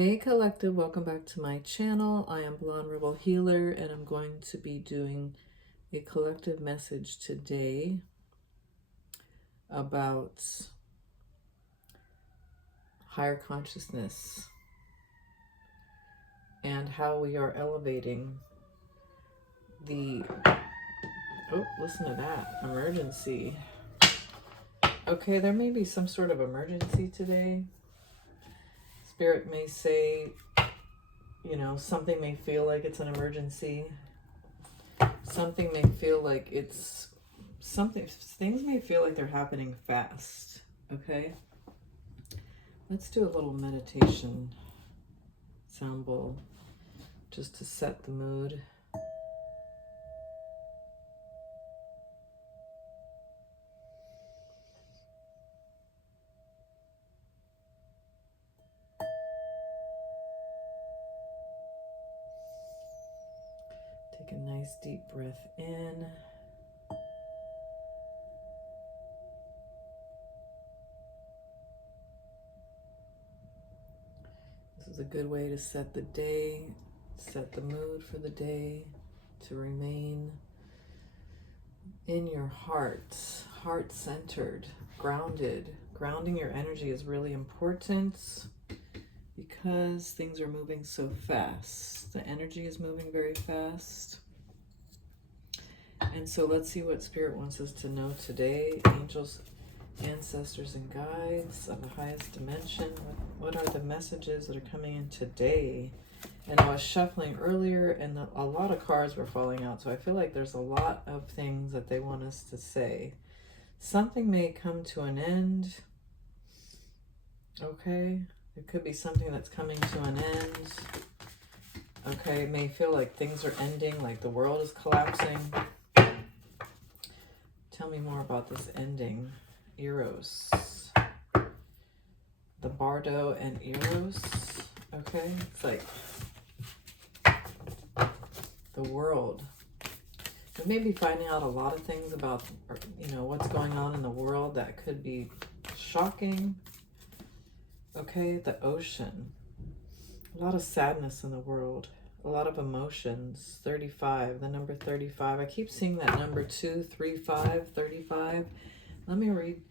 Hey Collective, welcome back to my channel. I am Blonderebelhealer and I'm going to be doing a collective message today about higher consciousness and how we are elevating the, oh, listen to that, emergency. Okay, there may be some sort of emergency today. Spirit may say, you know, something may feel like it's an emergency. Something may feel like it's things may feel like they're happening fast. Okay, let's do a little meditation sound bowl just to set the mood. Take a nice deep breath in. This is a good way to set the day, set the mood for the day, to remain in your heart, heart-centered, grounded. Grounding your energy is really important because things are moving so fast. The energy is moving very fast. And so let's see what Spirit wants us to know today. Angels, ancestors, and guides of the highest dimension. What are the messages that are coming in today? And I was shuffling earlier and a lot of cards were falling out. So I feel like there's a lot of things that they want us to say. Something may come to an end. Okay. It could be something that's coming to an end. Okay. It may feel like things are ending, like the world is collapsing. Tell me more about this ending. Eros. The Bardo and Eros. Okay. It's like the world. We may be finding out a lot of things about, you know, what's going on in the world that could be shocking. Okay. The ocean. A lot of sadness in the world. A lot of emotions. 35, the number 35. I keep seeing that number 2, 3, 5, 35. Let me read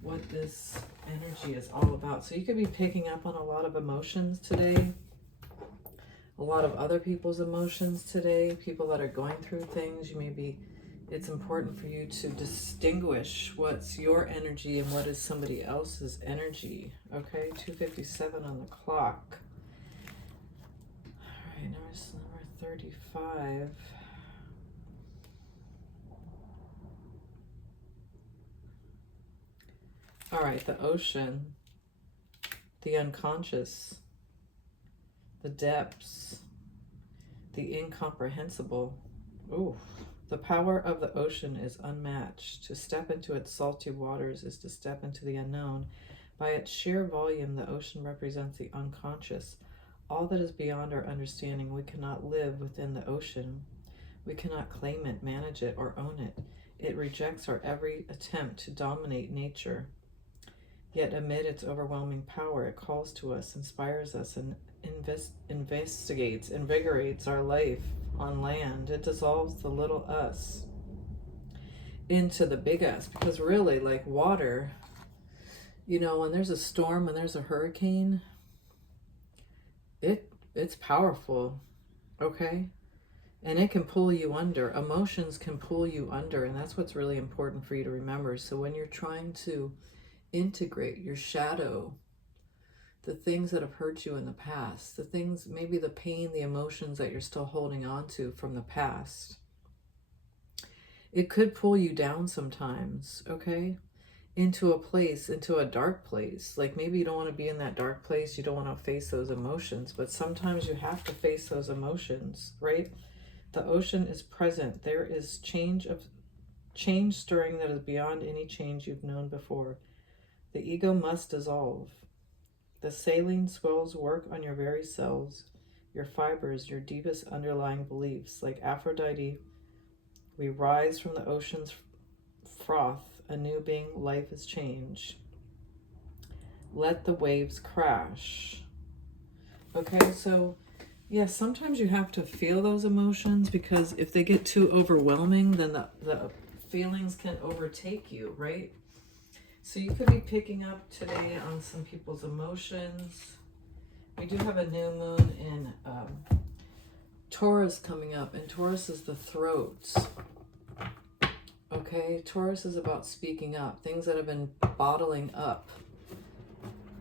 what this energy is all about. So you could be picking up on a lot of emotions today. A lot of other people's emotions today. People that are going through things. You may be, it's important for you to distinguish what's your energy and what is somebody else's energy. Okay, 2:57 on the clock. Number 35. All right, the ocean, the unconscious, the depths, the incomprehensible. Ooh, the power of the ocean is unmatched. To step into its salty waters is to step into the unknown. By its sheer volume, the ocean represents the unconscious. All that is beyond our understanding. We cannot live within the ocean. We cannot claim it, manage it, or own it. It rejects our every attempt to dominate nature. Yet amid its overwhelming power, it calls to us, inspires us, and investigates, invigorates our life on land. It dissolves the little us into the big us. Because really, like water, you know, when there's a storm, when there's a hurricane, it's powerful, okay? And it can pull you under. Emotions can pull you under, and that's what's really important for you to remember. So when you're trying to integrate your shadow, the things that have hurt you in the past, the things, maybe the pain, the emotions that you're still holding on to from the past, it could pull you down sometimes, okay? Into a place, into a dark place. Like maybe you don't want to be in that dark place. You don't want to face those emotions, but sometimes you have to face those emotions, right? The ocean is present. There is change stirring that is beyond any change you've known before. The ego must dissolve. The saline swells work on your very cells, your fibers, your deepest underlying beliefs. Like Aphrodite, we rise from the ocean's froth. A new being, life is change. Let the waves crash. Okay, so yeah, sometimes you have to feel those emotions, because if they get too overwhelming, then the feelings can overtake you, right? So you could be picking up today on some people's emotions. We do have a new moon in Taurus coming up, and Taurus is the throat. Okay, Taurus is about speaking up, things that have been bottling up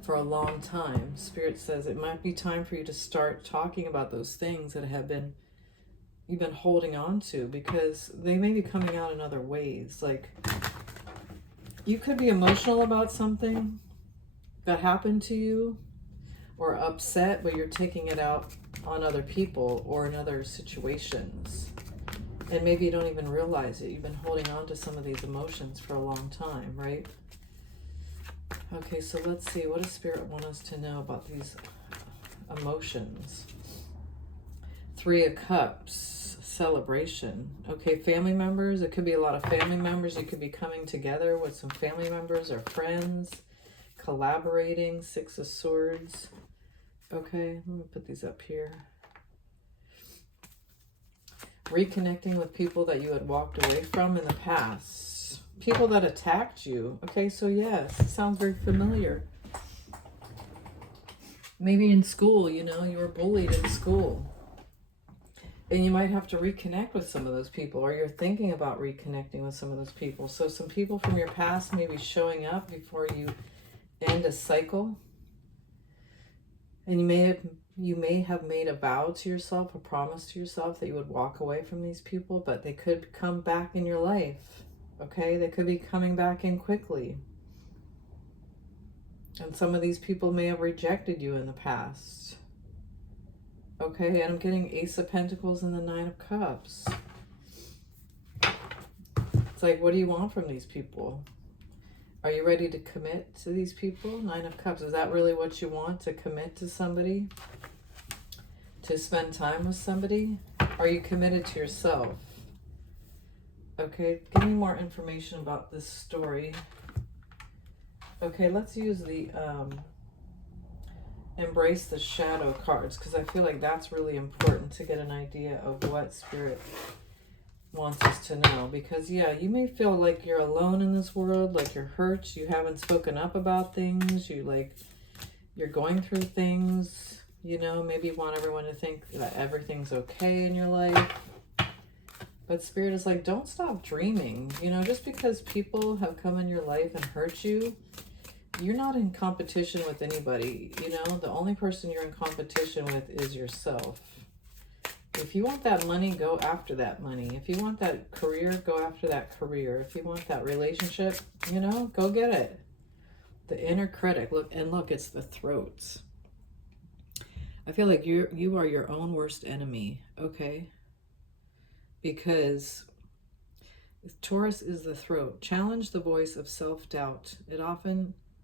for a long time. Spirit says it might be time for you to start talking about those things that you've been holding on to, because they may be coming out in other ways. Like, you could be emotional about something that happened to you, or upset, but you're taking it out on other people or in other situations. And maybe you don't even realize it. You've been holding on to some of these emotions for a long time, right? Okay, so let's see. What does Spirit want us to know about these emotions? 3 of Cups, celebration. Okay, family members. It could be a lot of family members. You could be coming together with some family members or friends, collaborating. 6 of Swords. Okay, let me put these up here. Reconnecting with people that you had walked away from in the past. People that attacked you. Okay, so yes, it sounds very familiar. Maybe in school, you know, you were bullied in school. And you might have to reconnect with some of those people, or you're thinking about reconnecting with some of those people. So some people from your past may be showing up before you end a cycle. And you may have made a vow to yourself, a promise to yourself that you would walk away from these people, but they could come back in your life. Okay, they could be coming back in quickly. And some of these people may have rejected you in the past. Okay, and I'm getting Ace of Pentacles and the 9 of Cups. It's like, what do you want from these people? Are you ready to commit to these people? 9 of Cups, is that really what you want? To commit to somebody? To spend time with somebody? Are you committed to yourself? Okay, give me more information about this story. Okay, let's use the Embrace the Shadow cards, because I feel like that's really important to get an idea of what Spirit wants us to know. Because yeah, you may feel like you're alone in this world, like you're hurt, you haven't spoken up about things, you're going through things, you know, maybe you want everyone to think that everything's okay in your life. But Spirit is like, don't stop dreaming. You know, just because people have come in your life and hurt you, you're not in competition with anybody. You know, the only person you're in competition with is yourself. If you want that money, go after that money. If you want that career, go after that career. If you want that relationship, you know, go get it. The inner critic, look, it's the throats. I feel like you are your own worst enemy, okay? Because Taurus is the throat. Challenge the voice of self-doubt. It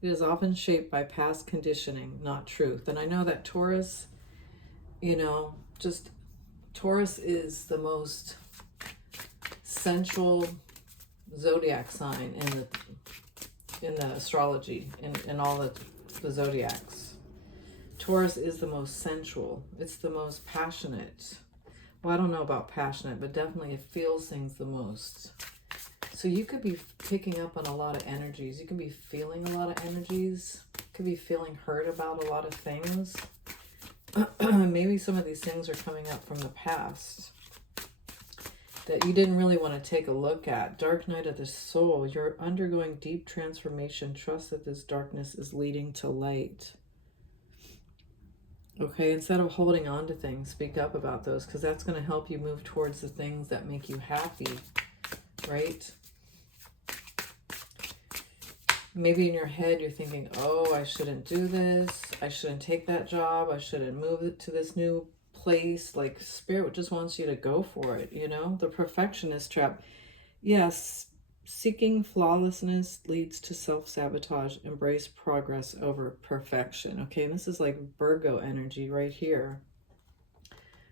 is often shaped by past conditioning, not truth. And I know that Taurus, you know, Taurus is the most sensual zodiac sign in the astrology, in all the zodiacs. Taurus is the most sensual. It's the most passionate. Well, I don't know about passionate, but definitely it feels things the most. So you could be picking up on a lot of energies. You could be feeling a lot of energies. You could be feeling hurt about a lot of things. Maybe some of these things are coming up from the past that you didn't really want to take a look at. Dark night of the soul. You're undergoing deep transformation. Trust that this darkness is leading to light. Okay, instead of holding on to things, speak up about those, because that's going to help you move towards the things that make you happy, right? Maybe in your head you're thinking, oh, I shouldn't do this. I shouldn't take that job. I shouldn't move it to this new place. Like, Spirit just wants you to go for it, you know? The perfectionist trap. Yes, seeking flawlessness leads to self-sabotage. Embrace progress over perfection. Okay, and this is like Virgo energy right here.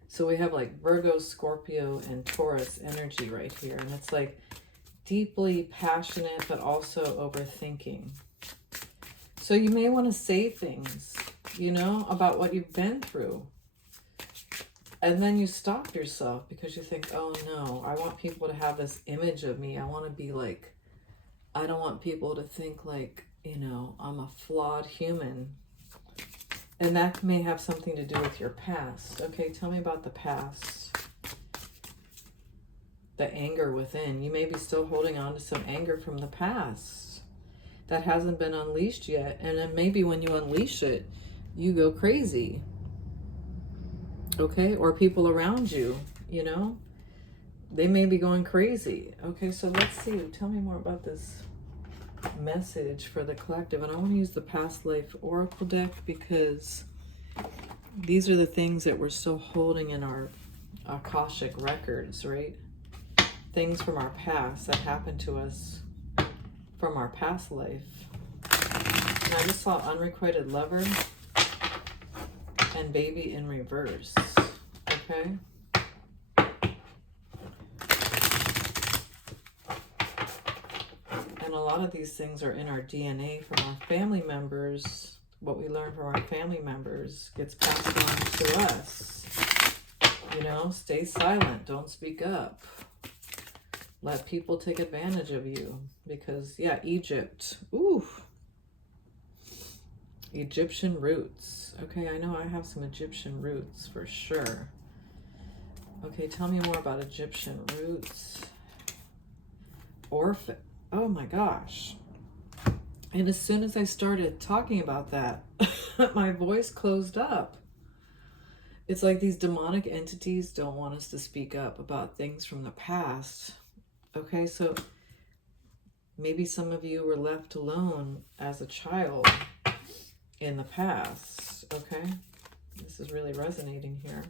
So we have like Virgo, Scorpio, and Taurus energy right here. And it's like deeply passionate, but also overthinking. So you may want to say things you know, about what you've been through. And then you stop yourself because you think, oh no, I want people to have this image of me. I want to be like, I don't want people to think like, you know, I'm a flawed human. And that may have something to do with your past. Okay, tell me about the past. The anger within. You may be still holding on to some anger from the past that hasn't been unleashed yet. And then maybe when you unleash it, you go crazy. Okay, or people around you, you know, they may be going crazy. Okay, so let's see. Tell me more about this message for the collective. And I want to use the past life oracle deck because these are the things that we're still holding in our Akashic records, right? Things from our past that happened to us from our past life. And I just saw unrequited lover and baby in reverse. Okay. And a lot of these things are in our DNA from our family members. What we learn from our family members gets passed on to us. You know, stay silent. Don't speak up. Let people take advantage of you. Because, yeah, Egypt. Ooh. Egyptian roots. Okay, I know I have some Egyptian roots for sure. Okay, tell me more about Egyptian roots. Orphan. Oh my gosh. And as soon as I started talking about that, my voice closed up. It's like these demonic entities don't want us to speak up about things from the past. Okay, so maybe some of you were left alone as a child in the past. Okay, this is really resonating here.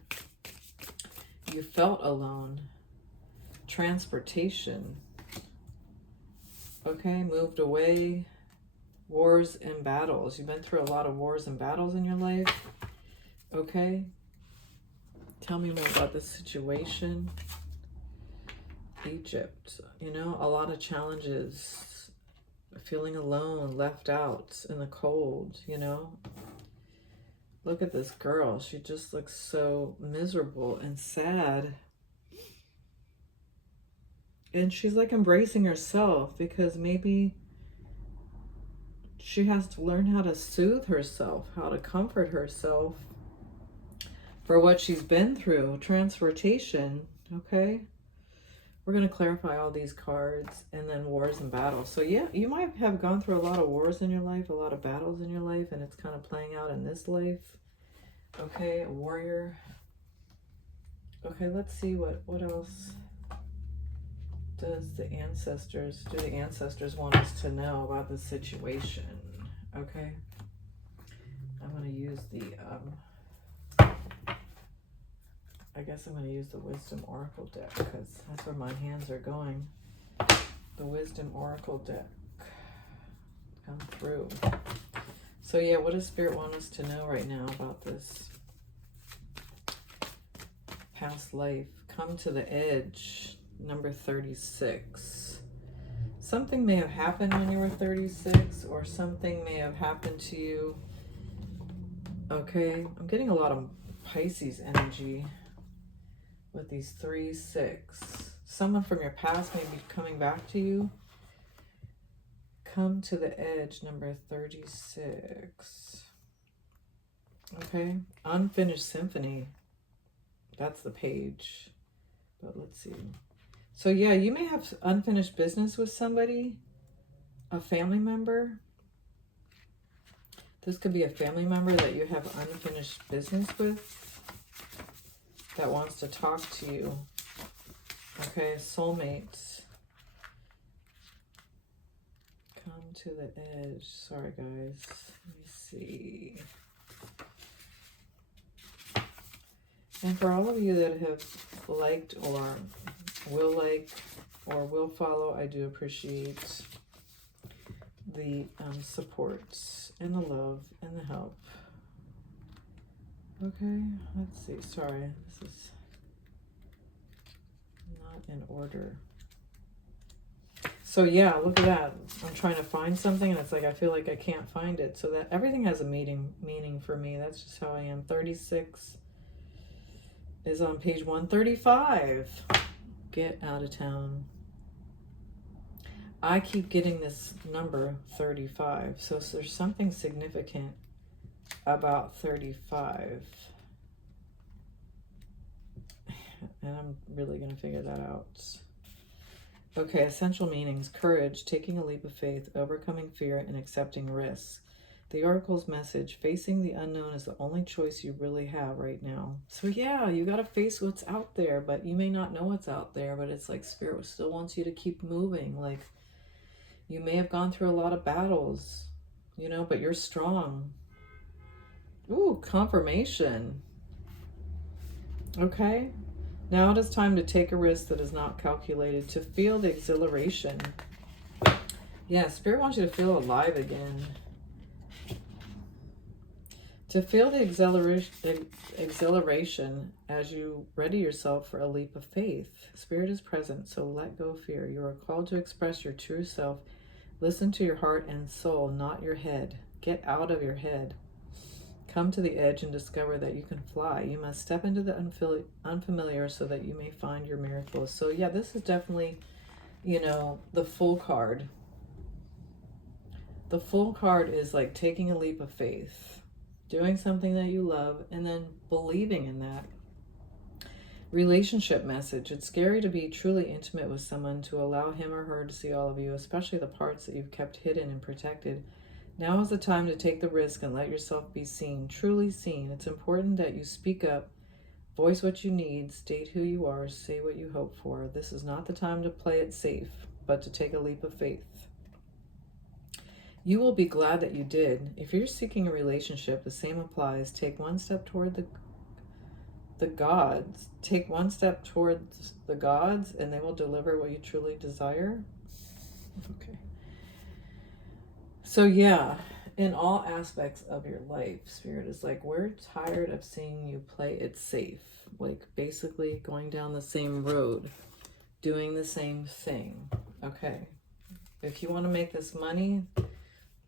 You felt alone. Transportation. Okay, moved away. Wars and battles. You've been through a lot of wars and battles in your life. Okay. Tell me more about this situation. Egypt. You know, a lot of challenges. Feeling alone, left out in the cold, you know. Look at this girl. She just looks so miserable and sad. And she's like embracing herself because maybe she has to learn how to soothe herself, how to comfort herself for what she's been through. Transportation, okay? We're going to clarify all these cards, and then wars and battles. So yeah, you might have gone through a lot of wars in your life, a lot of battles in your life, and it's kind of playing out in this life. Okay, a warrior. Okay, let's see what else do the ancestors want us to know about the situation? Okay, I'm going to use the I guess I'm going to use the Wisdom Oracle deck because that's where my hands are going. The Wisdom Oracle deck. Come through. So yeah, what does Spirit want us to know right now about this past life? Come to the edge. Number 36. Something may have happened when you were 36, or something may have happened to you. Okay, I'm getting a lot of Pisces energy with these 3, 6. Someone from your past may be coming back to you. Come to the edge, number 36. Okay, unfinished symphony. That's the page. But let's see. So yeah, you may have unfinished business with somebody, a family member. This could be a family member that you have unfinished business with that wants to talk to you. Okay, soulmates. Come to the edge. Sorry, guys. Let me see. And for all of you that have liked or will like or will follow, I do appreciate the support and the love and the help. Okay, let's see. Sorry, this is not in order. So yeah, look at that. I'm trying to find something and it's like I feel like I can't find it. So that everything has a meaning for me. That's just how I am. 36 is on page 135. Get out of town. I keep getting this number 35. So there's something significant about 35. And I'm really going to figure that out. Okay, essential meanings. Courage, taking a leap of faith, overcoming fear, and accepting risks. The Oracle's message, facing the unknown is the only choice you really have right now. So yeah, you got to face what's out there, but you may not know what's out there, but it's like Spirit still wants you to keep moving. Like, you may have gone through a lot of battles, you know, but you're strong. Ooh, confirmation. Okay. Now it is time to take a risk that is not calculated, to feel the exhilaration. Yeah, Spirit wants you to feel alive again. To feel the exhilaration as you ready yourself for a leap of faith. Spirit is present, so let go of fear. You are called to express your true self. Listen to your heart and soul, not your head. Get out of your head. Come to the edge and discover that you can fly. You must step into the unfamiliar so that you may find your miracles. So yeah, this is definitely, you know, the Fool card. The Fool card is like taking a leap of faith, doing something that you love, and then believing in that. Relationship message. It's scary to be truly intimate with someone, to allow him or her to see all of you, especially the parts that you've kept hidden and protected. Now is the time to take the risk and let yourself be seen, truly seen. It's important that you speak up, voice what you need, state who you are, say what you hope for. This is not the time to play it safe, but to take a leap of faith. You will be glad that you did. If you're seeking a relationship, the same applies. Take one step toward the gods. Take one step towards the gods, and they will deliver what you truly desire. Okay. So yeah, in all aspects of your life, Spirit is like, we're tired of seeing you play it safe. Like basically going down the same road, doing the same thing. Okay. If you want to make this money,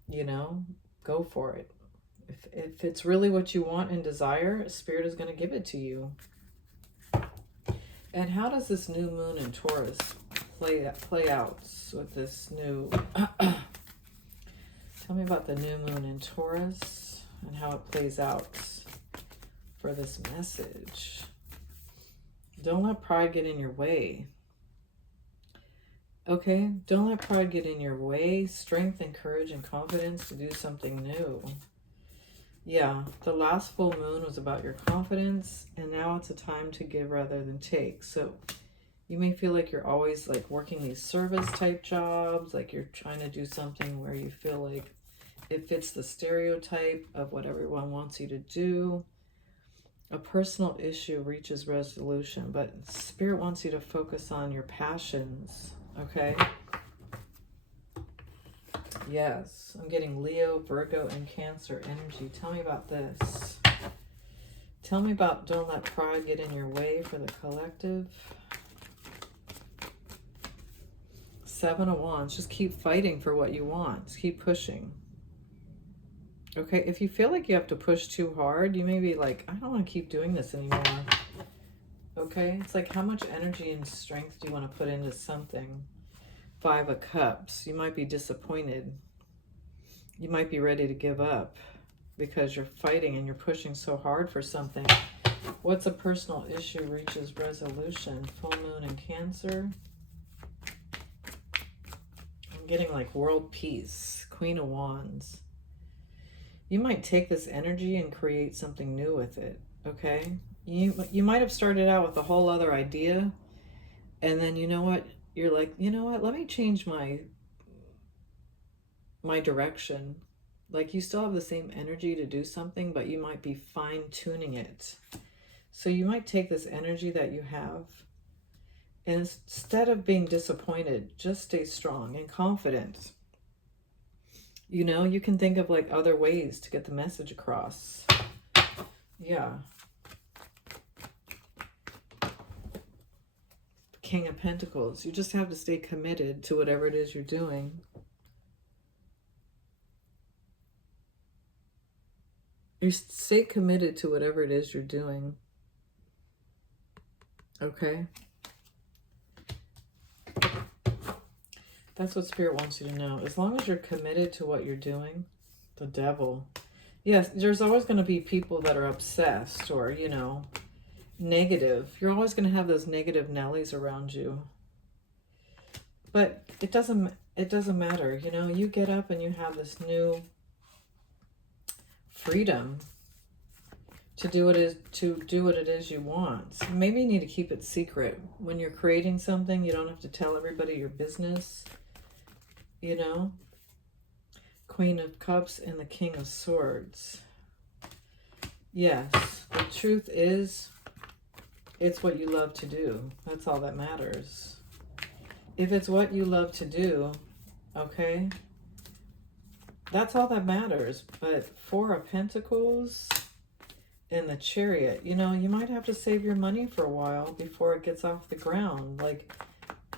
you know, go for it. If it's really what you want and desire, Spirit is going to give it to you. And how does this new moon in Taurus play out with this new... Tell me about the new moon in Taurus and how it plays out for this message. Don't let pride get in your way. Okay? Don't let pride get in your way. Strength and courage and confidence to do something new. Yeah, the last full moon was about your confidence, and now it's a time to give rather than take. So you may feel like you're always like working these service type jobs, like you're trying to do something where you feel like it fits the stereotype of what everyone wants you to do. A personal issue reaches resolution, but Spirit wants you to focus on your passions, okay? Yes, I'm getting Leo, Virgo, and Cancer energy. Tell me about this. Tell me about don't let pride get in your way for the collective. Seven of Wands. Just keep fighting for what you want. Just keep pushing. Okay, if you feel like you have to push too hard, you may be like, I don't want to keep doing this anymore. Okay, it's like how much energy and strength do you want to put into something? Five of Cups. You might be disappointed. You might be ready to give up because you're fighting and you're pushing so hard for something. What's a personal issue reaches resolution? Full moon in Cancer. I'm getting like world peace. Queen of Wands. You might take this energy and create something new with it, okay? You might have started out with a whole other idea, and then you know what? You're like, you know what? Let me change my direction. Like you still have the same energy to do something, but you might be fine-tuning it. So you might take this energy that you have, and instead of being disappointed, just stay strong and confident. You know, you can think of like other ways to get the message across. Yeah. King of Pentacles. You just have to stay committed to whatever it is you're doing. You stay committed to whatever it is you're doing. Okay? That's what Spirit wants you to know. As long as you're committed to what you're doing, the Devil. Yes, there's always going to be people that are obsessed or, you know, negative. You're always going to have those negative Nellies around you. But it doesn't matter. You know, you get up and you have this new freedom to do what it is you want. So maybe you need to keep it secret. When you're creating something, you don't have to tell everybody your business. You know? Queen of Cups and the King of Swords. Yes, the truth is, it's what you love to do. That's all that matters. If it's what you love to do, okay, that's all that matters. But Four of Pentacles and the Chariot, you know, you might have to save your money for a while before it gets off the ground. Like,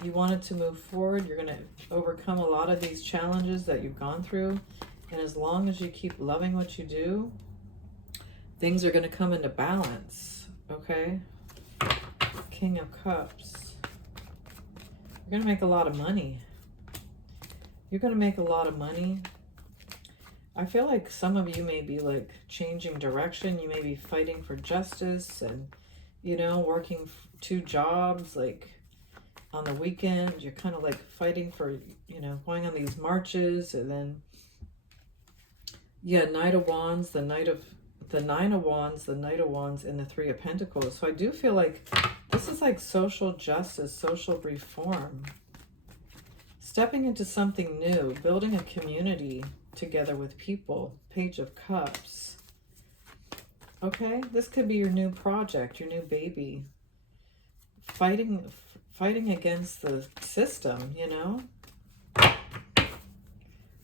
you want it to move forward. You're going to overcome a lot of these challenges that you've gone through. And as long as you keep loving what you do, things are going to come into balance. Okay? King of Cups. You're going to make a lot of money. You're going to make a lot of money. I feel like some of you may be like changing direction. You may be fighting for justice and, you know, working 2 jobs, like on the weekend. You're kind of like fighting for, you know, going on these marches. And then, yeah, Knight of Wands, the Nine of Wands, the Knight of Wands, and the Three of Pentacles. So I do feel like this is like social justice, social reform. Stepping into something new, building a community together with people. Page of Cups. Okay, this could be your new project, your new baby. Fighting against the system, you know?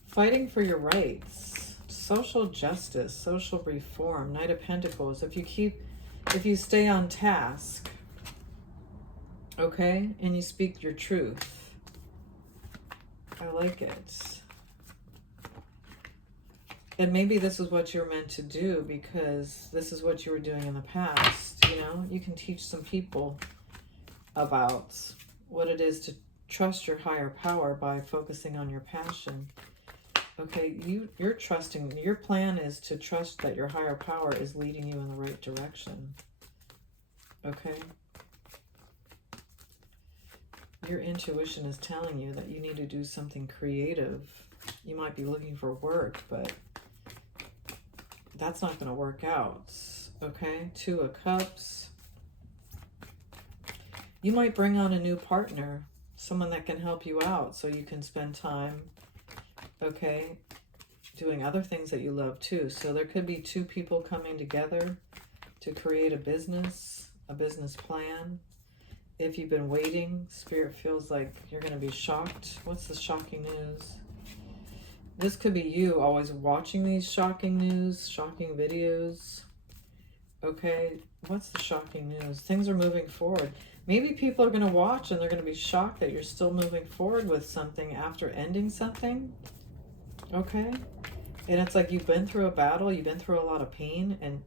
Fighting for your rights. Social justice, social reform. Knight of Pentacles. If you stay on task, okay, and you speak your truth. I like it. And maybe this is what you're meant to do because this is what you were doing in the past. You know, you can teach some people about what it is to trust your higher power by focusing on your passion. Okay, you're trusting. Your plan is to trust that your higher power is leading you in the right direction. Okay? Your intuition is telling you that you need to do something creative. You might be looking for work, but that's not going to work out. Okay? 2 of Cups. You might bring on a new partner, someone that can help you out so you can spend time, okay, doing other things that you love too. So there could be 2 people coming together to create a business plan. If you've been waiting, Spirit feels like you're going to be shocked. What's the shocking news? This could be you always watching these shocking news, shocking videos. Okay, what's the shocking news? Things are moving forward. Maybe people are going to watch and they're going to be shocked that you're still moving forward with something after ending something. Okay? And it's like you've been through a battle, you've been through a lot of pain, and,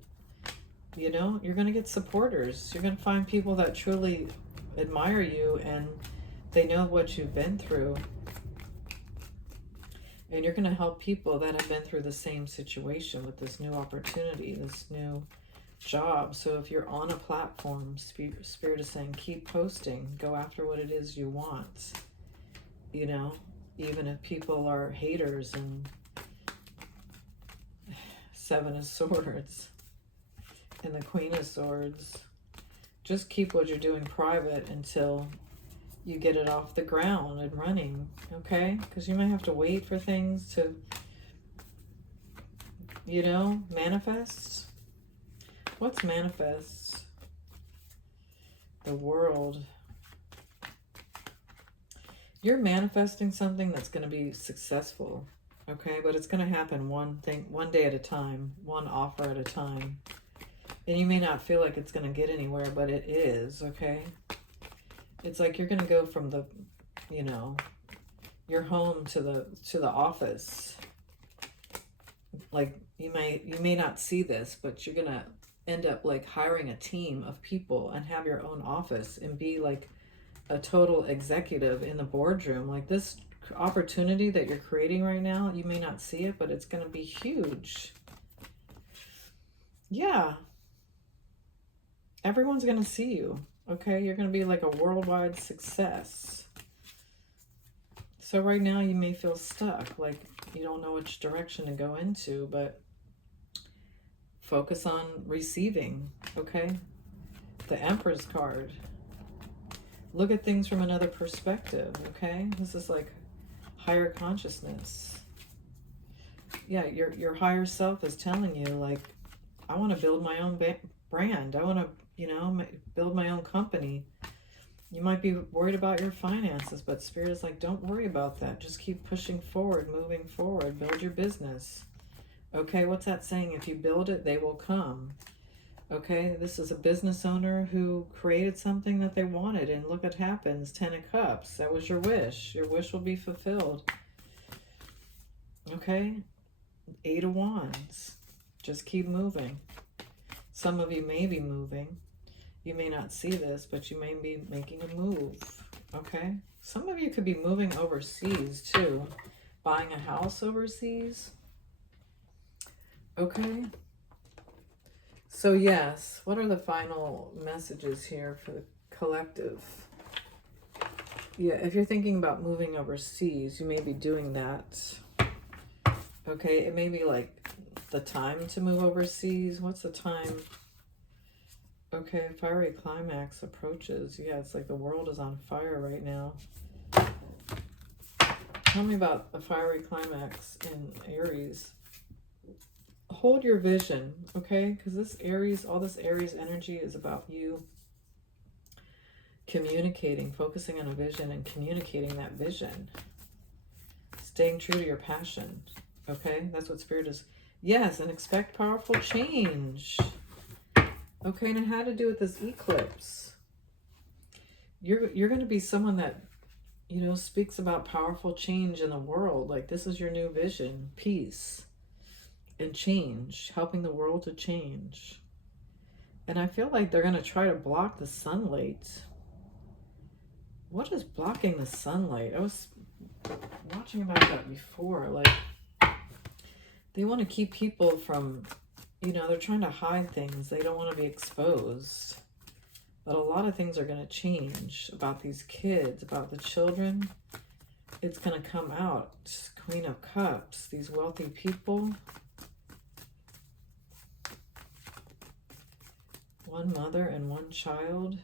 you know, you're going to get supporters. You're going to find people that truly admire you and they know what you've been through. And you're going to help people that have been through the same situation with this new opportunity, this new job. So if you're on a platform, Spirit is saying keep posting, go after what it is you want. You know, even if people are haters. And 7 of Swords and the Queen of Swords. Just keep what you're doing private until you get it off the ground and running, okay? Because you might have to wait for things to, you know, manifest. What's manifest? The World. You're manifesting something that's going to be successful, okay? But it's going to happen one day at a time, one offer at a time. And you may not feel like it's going to get anywhere, but it is, okay? It's like you're going to go from the, you know, your home to the office. Like you may not see this, but you're going to end up like hiring a team of people and have your own office and be like a total executive in the boardroom. Like this opportunity that you're creating right now, you may not see it, but it's going to be huge. Yeah. Everyone's going to see you. Okay, you're going to be like a worldwide success. So right now you may feel stuck, like you don't know which direction to go into, but focus on receiving, okay? The Empress card. Look at things from another perspective, okay? This is like higher consciousness. Yeah, your higher self is telling you, like, I want to build my own brand. I want to, you know, build my own company. You might be worried about your finances, but Spirit is like, don't worry about that. Just keep pushing forward, moving forward. Build your business. Okay, what's that saying? If you build it, they will come. Okay, this is a business owner who created something that they wanted, and look what happens. 10 of Cups. That was your wish. Your wish will be fulfilled. Okay, 8 of Wands. Just keep moving. Some of you may be moving. You may not see this, but you may be making a move, okay? Some of you could be moving overseas, too. Buying a house overseas. Okay? So, yes, what are the final messages here for the collective? Yeah, if you're thinking about moving overseas, you may be doing that. Okay, it may be like the time to move overseas. What's the time? Okay, fiery climax approaches. Yeah, it's like the world is on fire right now. Tell me about a fiery climax in Aries. Hold your vision, okay? Because this Aries, all this Aries energy is about you communicating, focusing on a vision and communicating that vision. Staying true to your passion, okay? That's what Spirit is. Yes, and expect powerful change. Okay, and it had to do with this eclipse. You're going to be someone that, you know, speaks about powerful change in the world. Like, this is your new vision. Peace and change. Helping the world to change. And I feel like they're going to try to block the sunlight. What is blocking the sunlight? I was watching about that before. Like, they want to keep people from... You know, they're trying to hide things. They don't want to be exposed. But a lot of things are going to change about these kids, about the children. It's going to come out. Queen of Cups, these wealthy people. One mother and one child.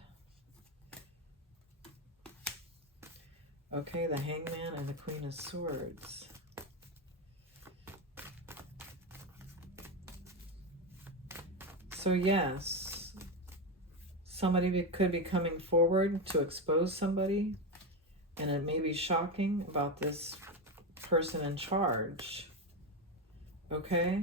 Okay, the Hangman and the Queen of Swords. So yes, somebody could be coming forward to expose somebody, and it may be shocking about this person in charge, okay?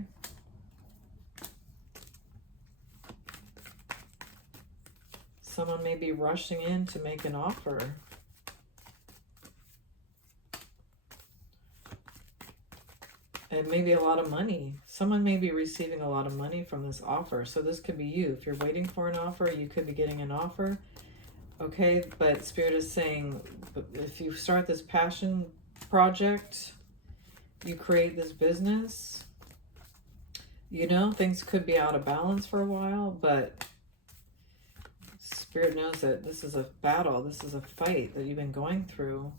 Someone may be rushing in to make an offer. It may be a lot of money. Someone may be receiving a lot of money from this offer. So this could be you. If you're waiting for an offer, you could be getting an offer. Okay, but Spirit is saying, if you start this passion project, you create this business, you know, things could be out of balance for a while, but Spirit knows that this is a battle. This is a fight that you've been going through,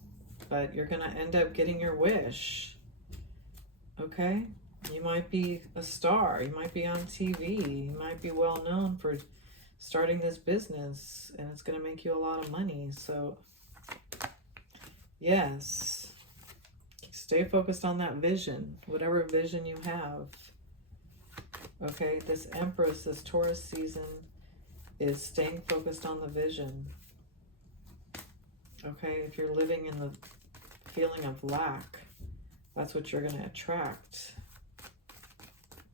but you're going to end up getting your wish. Okay, you might be a star, you might be on TV, you might be well known for starting this business, and it's going to make you a lot of money. So yes, stay focused on that vision, whatever vision you have. Okay, this Empress, this Taurus season is staying focused on the vision. Okay, if you're living in the feeling of lack, that's what you're going to attract.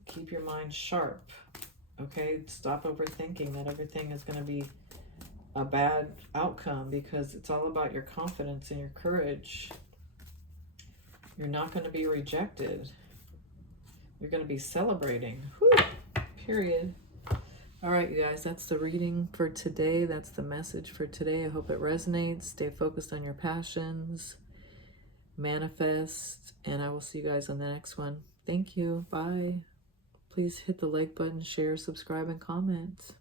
Keep your mind sharp, okay? Stop overthinking that everything is going to be a bad outcome, because it's all about your confidence and your courage. You're not going to be rejected. You're going to be celebrating. Whew. Period. All right, you guys, that's the reading for today. That's the message for today. I hope it resonates. Stay focused on your passions. Manifest. And I will see you guys on the next one. Thank you. Bye. Please hit the like button, share, subscribe, and comment.